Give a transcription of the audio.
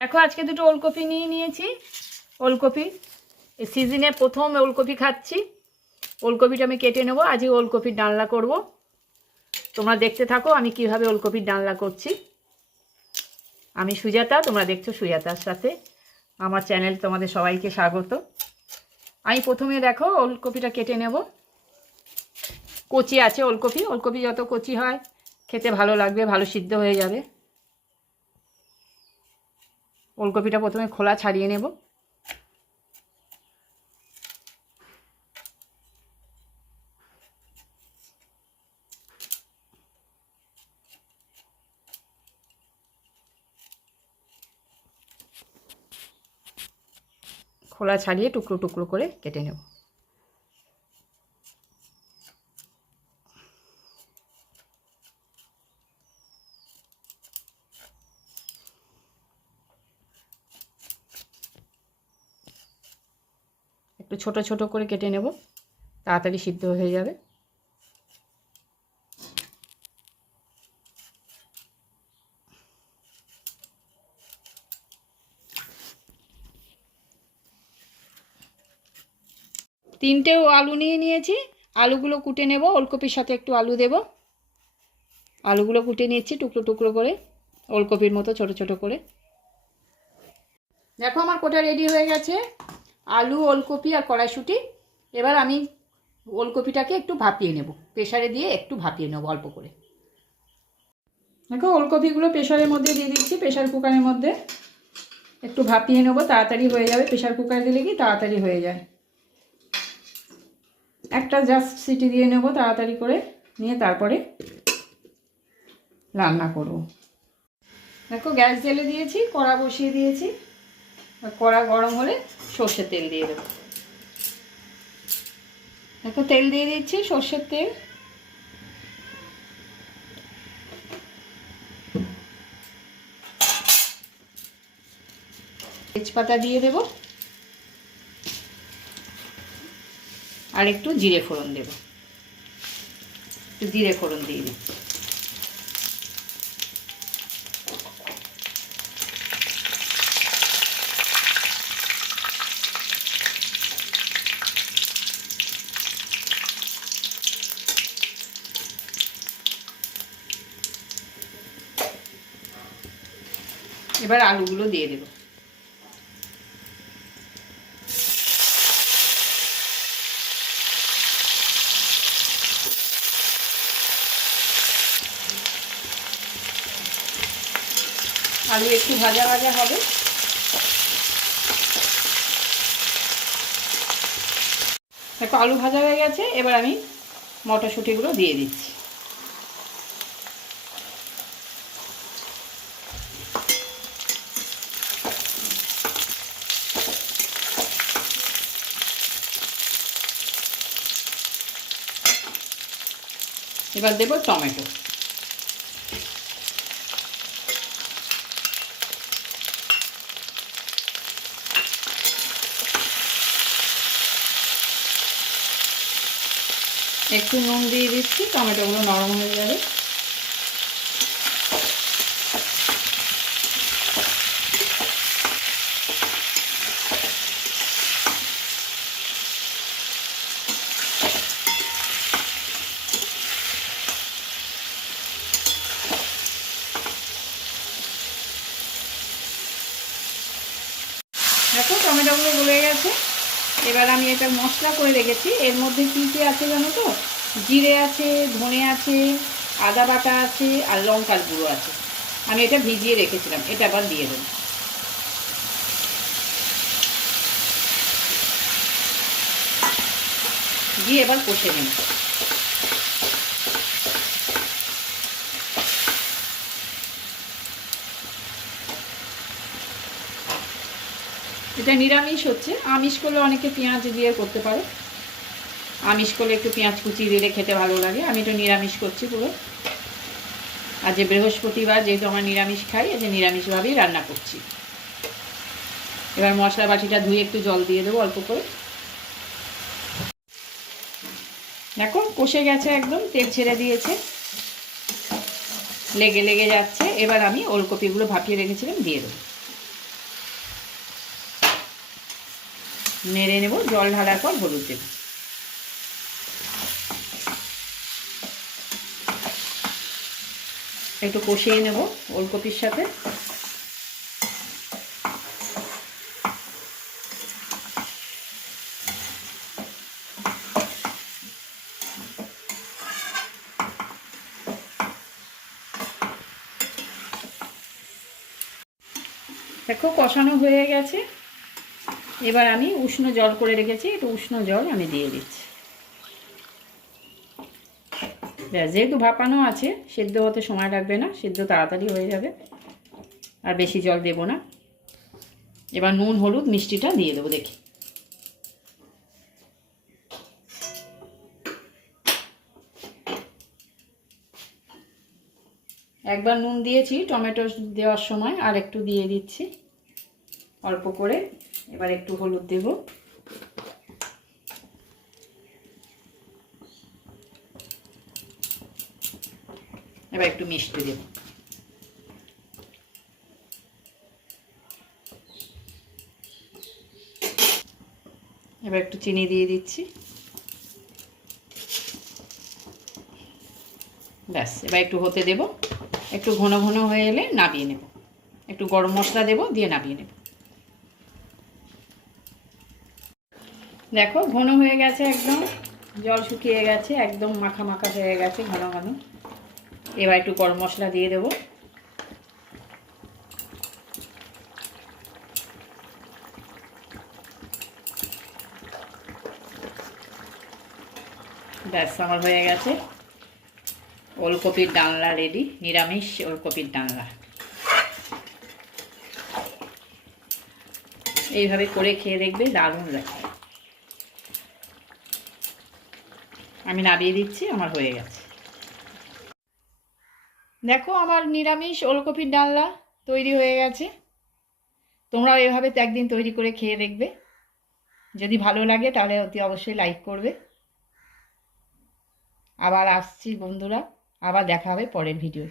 দেখো আজকে দুটো ওলকপি নিয়ে নিয়েছি। ওলকপি এই সিজনে প্রথম ওলকপি খাচ্ছি। ওলকপিটা আমি কেটে নেব। আজকে ওলকপির ডালনা করব। তোমরা দেখতে থাকো আমি কিভাবে ওলকপির ডালনা করছি। আমি সুজাতা, তোমরা দেখছো সুজাতার সাথে। আমার চ্যানেল তোমাদের সবাইকে স্বাগত। আমি প্রথমে দেখো ওলকপিটা কেটে নেব। কচি আছে ওলকপি, ওলকপি যত কচি হয় খেতে ভালো লাগবে, ভালো সিদ্ধ হয়ে যাবে। ওলকপিটা প্রথমে খোলা ছাড়িয়ে নেব। খোলা ছাড়িয়ে টুকরো টুকরো করে কেটে নেব। একটু ছোট ছোট করে কেটে নেব, তাড়াতাড়ি সিদ্ধ হয়ে যাবে। তিনটেও আলু নিয়ে নিয়েছি। আলুগুলো কুটে নেব। ওলকপির সাথে একটু আলু দেব। আলুগুলো কুটে নিচ্ছি টুকরো টুকরো করে, ওলকপির মতো ছোট ছোট করে। দেখো আমার কোটা রেডি হয়ে গেছে, আলু, ওলকপি আর কড়াইশুঁটি। এবার আমি ওলকপিটাকে একটু ভাপিয়ে নেব, প্রেসারে দিয়ে একটু ভাপিয়ে নেব অল্প করে। দেখো ওলকপিগুলো প্রেসারের মধ্যে দিয়ে দিচ্ছি, প্রেসার কুকারের মধ্যে একটু ভাপিয়ে নেব, তাড়াতাড়ি হয়ে যাবে। প্রেসার কুকারে দিলে কি তাড়াতাড়ি হয়ে যায়। একটা জাস্ট সিটি দিয়ে নেব তাড়াতাড়ি করে, নিয়ে তারপরে রান্না করব। দেখো গ্যাস জ্বেলে দিয়েছি, কড়া বসিয়ে দিয়েছি। কড়া গরম হলে সর্ষের তেল দিয়ে দেবো। দেখো তেল দিয়ে দিচ্ছি, সর্ষের তেল। তেজপাতা দিয়ে দেব আর একটু জিরে ফোড়ন দেব। একটু জিরে ফোড়ন দিয়ে দিচ্ছি। এবার আলুগুলো দিয়ে দেব। আলু একটু ভাজা ভাজা হবে। দেখো আলু ভাজা হয়ে গেছে। এবার আমি মটরশুঁটিগুলো দিয়ে দিচ্ছি। এবার দেব টমেটো। একটু নুন দিয়ে দিচ্ছি, টমেটোগুলো নরম হয়ে যাবে। দেখো টমেটোগুলো গলে গেছে। এবার আমি এটা মশলা করে রেখেছি। এর মধ্যে কী কী আছে জানো তো? জিরে আছে, ধনে আছে, আদা বাটা আছে আর লঙ্কার গুঁড়ো আছে। আমি এটা ভিজিয়ে রেখেছিলাম, এটা আবার দিয়ে দেবো। দিয়ে এবার কষে নেব। এটা নিরামিষ হচ্ছে, আমিষ করলে অনেকে পেঁয়াজ দিয়ে করতে পারে। আমিষ করলে একটু পেঁয়াজ কুচি দিলে খেতে ভালো লাগে। আমি তো নিরামিষ করছি পুরো। আর যে বৃহস্পতিবার যেহেতু আমরা নিরামিষ খাই, যে নিরামিষভাবেই রান্না করছি। এবার মশলা বাটিটা ধুয়ে একটু জল দিয়ে দেবো অল্প করে। দেখো কষে গেছে, একদম তেল ছেড়ে দিয়েছে, লেগে লেগে যাচ্ছে। এবার আমি ওলকপিগুলো ভাপিয়ে রেখেছিলাম দিয়ে দেবো। নেড়ে নেব, জল ঢালার পর হলুদ দেব। একটু কষিয়ে নেব ওলকপির সাথে। দেখো কষানো হয়ে গেছে। এবার আমি উষ্ণ জল করে রেখেছি, একটু উষ্ণ জল আমি দিয়ে দিচ্ছি। ব্যাস, যেহেতু ভাপানো আছে সেদ্ধ হতে সময় লাগবে না, সেদ্ধ তাড়াতাড়ি হয়ে যাবে, আর বেশি জল দেব না। এবার নুন হলুদ মিষ্টিটা দিয়ে দেবো দেখি। একবার নুন দিয়েছি টমেটো দেওয়ার সময়, আর একটু দিয়ে দিচ্ছি অল্প করে। এবার একটু হলুদ দেব। এবার একটু মিষ্টি দেব। এবার একটু চিনি দিয়ে দিচ্ছি। ব্যাস, এবার একটু হতে দেব। একটু ঘন ঘন হয়ে এলে নামিয়ে নেব। একটু গরম মশলা দেব, দিয়ে নামিয়ে নেব। দেখো ঘন হয়ে গেছে, একদম জল শুকিয়ে গেছে, একদম মাখা মাখা হয়ে গেছে, ঘন ঘন। এবার একটু গরম মশলা দিয়ে দেব। ব্যাস, আমার হয়ে গেছে ওলকপির ডালনা রেডি, নিরামিষ ওলকপির ডালনা। এইভাবে করে খেয়ে দেখবে, দারুণ লাগে। আমি নামিয়ে দিচ্ছি, আমার হয়ে গেছে। দেখো আমার নিরামিষ ওলকপির ডালনা তৈরি হয়ে গেছে। তোমরাও এভাবে একদিন তৈরি করে খেয়ে দেখবে। যদি ভালো লাগে তাহলে অতি অবশ্যই লাইক করবে। আবার আসছি বন্ধুরা, আবার দেখা হবে পরের ভিডিও।